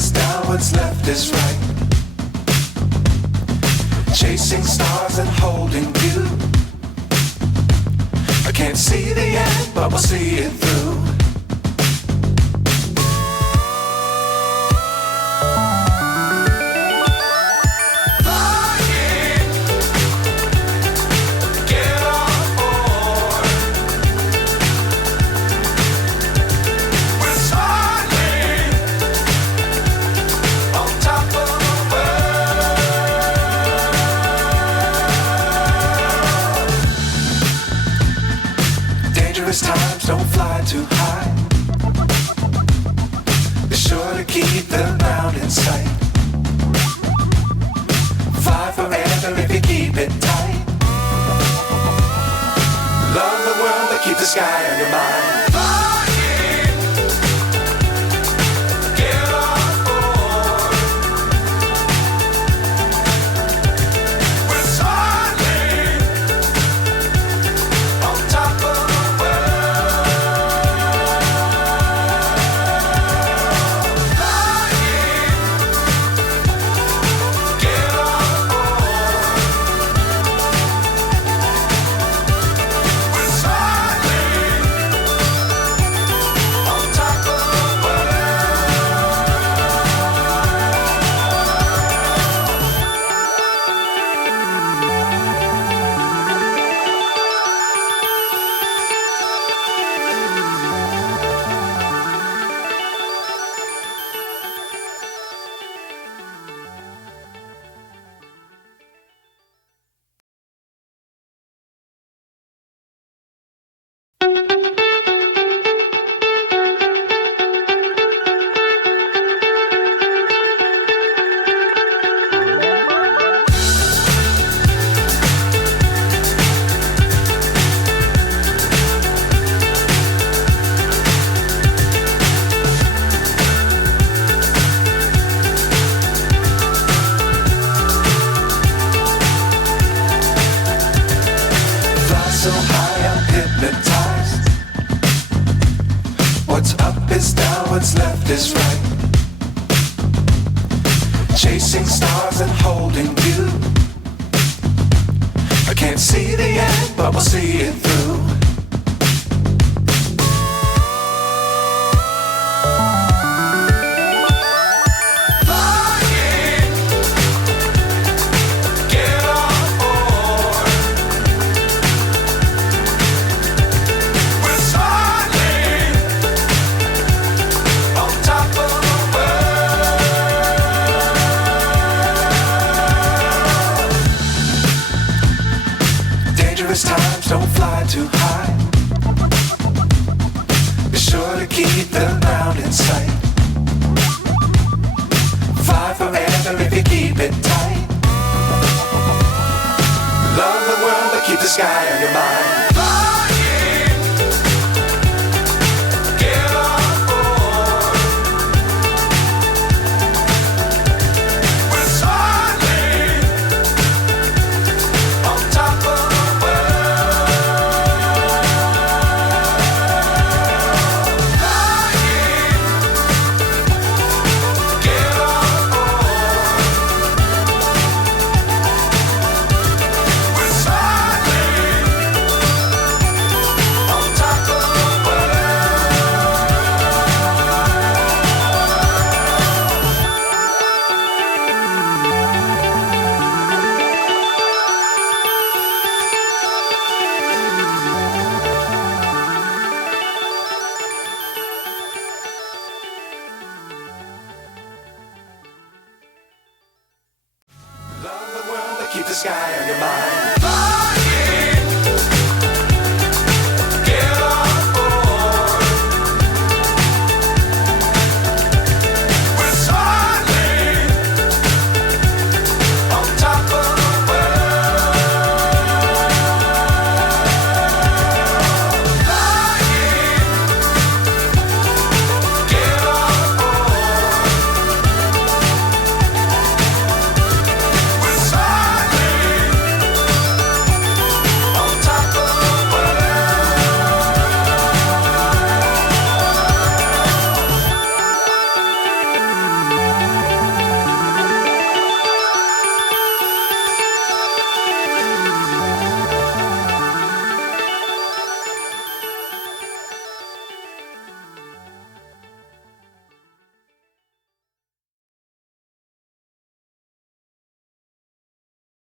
is down, what's left is right. Chasing stars and holding you. I can't see the end, but we'll see it through. Times don't fly too high. Be sure to keep the ground in sight. Fly forever if you keep it tight. Love the world but keep the sky on your mind. So high I'm hypnotized. What's up is down, what's left is right. Chasing stars and holding you. I can't see the end, but we'll see it through. Times don't fly too high. Be sure to keep the ground in sight. Fly forever if you keep it tight. Love the world but keep the sky on your mind. Keep the sky on your mind.